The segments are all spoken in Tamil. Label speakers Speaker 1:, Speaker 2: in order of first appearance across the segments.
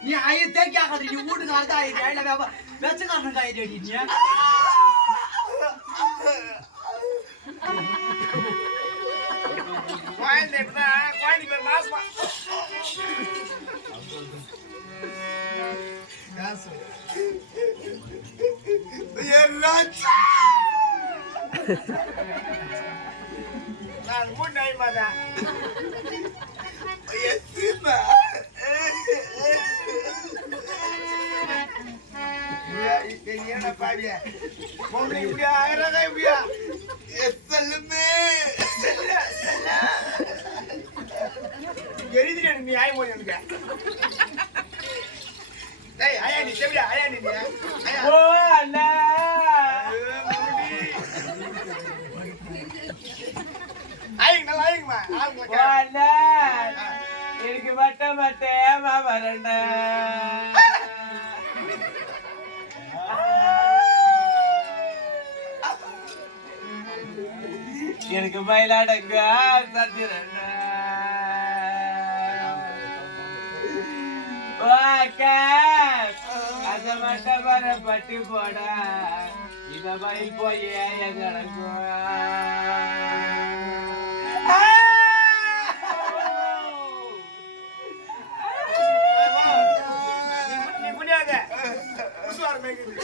Speaker 1: நீ ஐய தேக்கி ஆகாத நீ வீட்டுக்கு அர்த்த ஆயிடு இல்ல வேப்ப வெச்சக்காரனுக்கு ஆயிடு நீ.
Speaker 2: நான் மூணு நாய் மாதா என்ன பாவியா பொம்பளை இப்படியா ஆயிரம் இப்படியா சொல்லுமே எழுதிட்டு நீ ஆய போய் எனக்கு டேய் ஆயா நீ செவிடா ஆயா நீ
Speaker 1: ஓ அண்ணா
Speaker 2: ஆயிங்க ஆயிங்கம்மா ஆளுங்க
Speaker 1: அண்ணா எனக்கு மட்டும் வரண்டா. எனக்கு மயிலாடங்க அக்கா அந்த மட்டும் வர பட்டு போடா. இத மயில் போய் எங்க
Speaker 2: நீ புண்ணியாத உசுவார் மேய்க்குது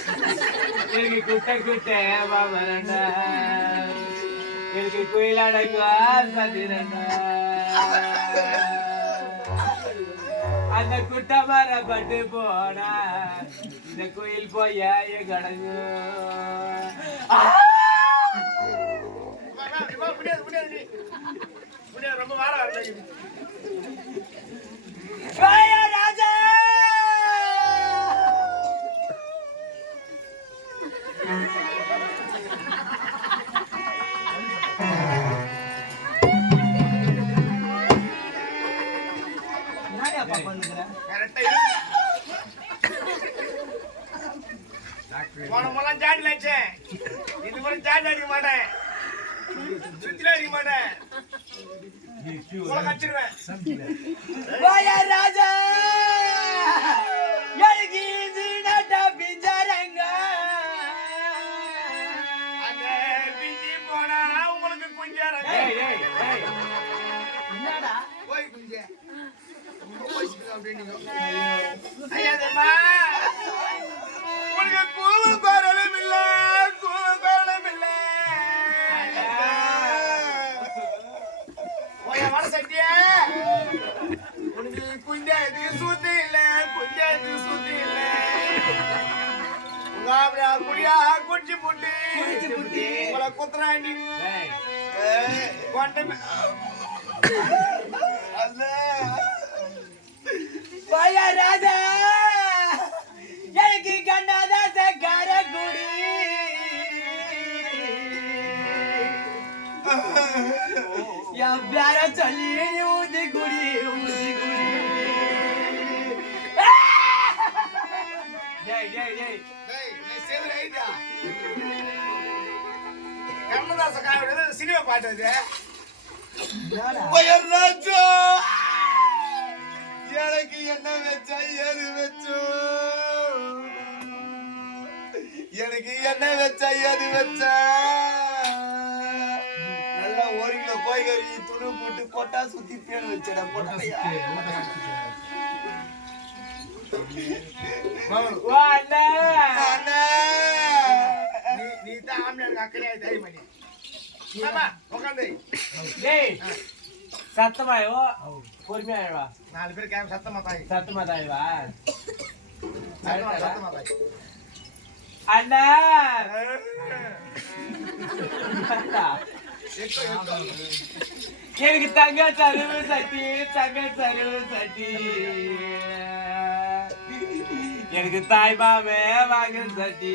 Speaker 1: எனக்கு குட்ட குட்ட வரண்டா. எனக்கு சந்திரண்டா அந்த குட்ட மர பட்டு போனா இந்த குயில் போய் கடங்கு
Speaker 2: ரொம்ப வாரம் கரெக்டா இருக்கு. போன முறைலாம் ஜாடியில் அடிச்சேன். இது முறை ஜாடி அடிக்க மாட்டேன். சுத்தில அடிக்க மாட்டேன். கச்சிருவேன் குஞ்ச ஐயாதம்மா காரணம் இல்ல கூவு காரணம் இல்ல ஓய வட உனக்கு குஞ்சாது சுத்தி இல்ல குஞ்சாது சுத்தி இல்ல உங்க அப்படியா குடியா குடிச்சு புட்டி
Speaker 1: குடிச்சு புட்டி.
Speaker 2: உங்களை குத்துறாண்டி கொண்ட
Speaker 1: குடி ஊதி குடி டேய் டேய் டேய்
Speaker 2: டேய், நீ சேதுல ஐடியா. கண்ணதாச காயோட சினிமா பாட்டு அது
Speaker 3: ராஜா துணி போட்டு கொட்டா சுத்தி தேன் வச்சடா
Speaker 1: அண்ணா.
Speaker 3: அண்ணா.
Speaker 2: நீ தான் ஆம்பளை அக்கறையா தைரியம் பண்ணி. உட்காந்து
Speaker 1: சத்தமாயோ பொறுமையாயிவா?
Speaker 2: நாலு பேர் கேம் சத்தமா தாய்
Speaker 1: சத்தமா தாய்வா
Speaker 2: சத்தமா தாய்
Speaker 1: அண்ணா. எனக்கு தங்க சருவு சட்டி தங்க சருவு சட்டி. எனக்கு தாய் மாமே வாங்க சட்டி.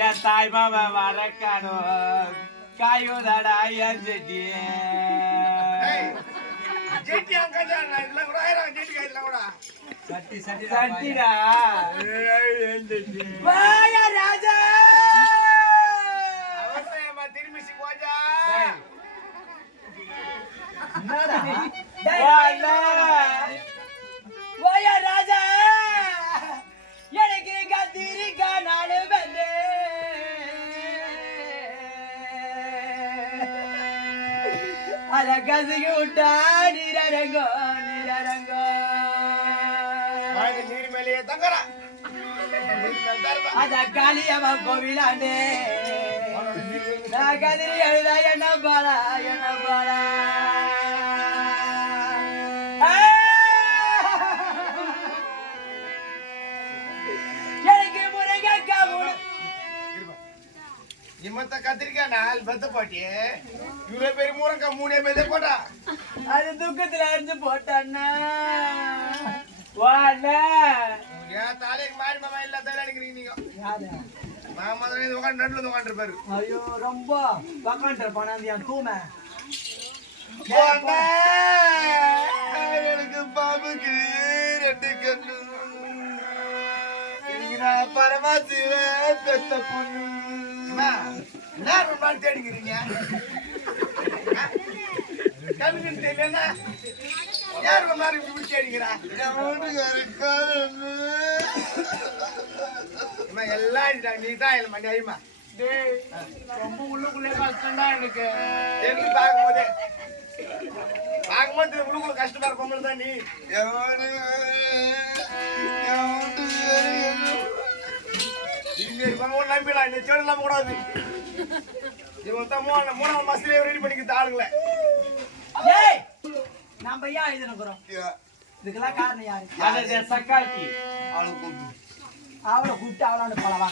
Speaker 1: என் தாய் மாமா வரக்கானோ காயோதாடா ஏன் செட்டி.
Speaker 2: ஏய், ஜெட்டி அங்க கஞ்சாடுறா,
Speaker 3: அத கசுகி விட்டா நீரங்கோ
Speaker 2: நீர் மேலேயே தங்குறா. நீர் மேல் தருவா.
Speaker 3: அத காளியம்மா கோவிலாண்டே நான் கதிரி எழுத
Speaker 2: இம்மத்த கத்திரிக்காய் நாலு பத்து போட்டி இவ்வளவு பெரிய மூரக்கா மூணே பேதே போட்டா?
Speaker 3: அது துக்கத்துல அரிஞ்சு போட்டான்னா?
Speaker 1: வாண்ணா
Speaker 2: ஏன் தலைக்கு மாறி மாமா இல்ல தலை அடிக்கிறீங்க நீங்க. மாமா தான் இது உட்காந்து நடுவில் வந்து உட்காந்துருப்பாரு
Speaker 3: ஐயோ ரொம்ப பக்காண்ட பணம் என் தூமை.
Speaker 2: எனக்கு பாபுக்கு ரெண்டு கண்ணு. இன்னைக்கு நான் பரமாசிவ பெத்த பொண்ணு. என்ன ரொம்ப நாள் தேடிக்கிறீங்க கவிதை தெரியல யார் ரொம்ப நாள் இப்படி தேடிக்கிறா எல்லாம். நீ தான் எழுமா, நீ எழுமா.
Speaker 1: ரொம்ப உள்ளுக்குள்ளே கஷ்டம்டா எனக்கு
Speaker 2: எப்படி பார்க்கும்போதே பார்க்கும்போது உள்ளுக்குள்ள கஷ்டமா இருக்கும் தான் நீ இங்க நம்பிடலாம் இந்த செடி நம்ப கூடாது. இவங்க தான் மூணு மூணாவது மாசத்துலயே ரெடி பண்ணிக்கிட்டு ஆளுங்களே.
Speaker 3: ஏய் நம்ம ஏன் இது இருக்கிறோம் இதுக்கெல்லாம் காரணம் யாரு?
Speaker 1: அது சக்காத்தி.
Speaker 3: அவளை கூப்பிட்டு அவளாண்டு பழவா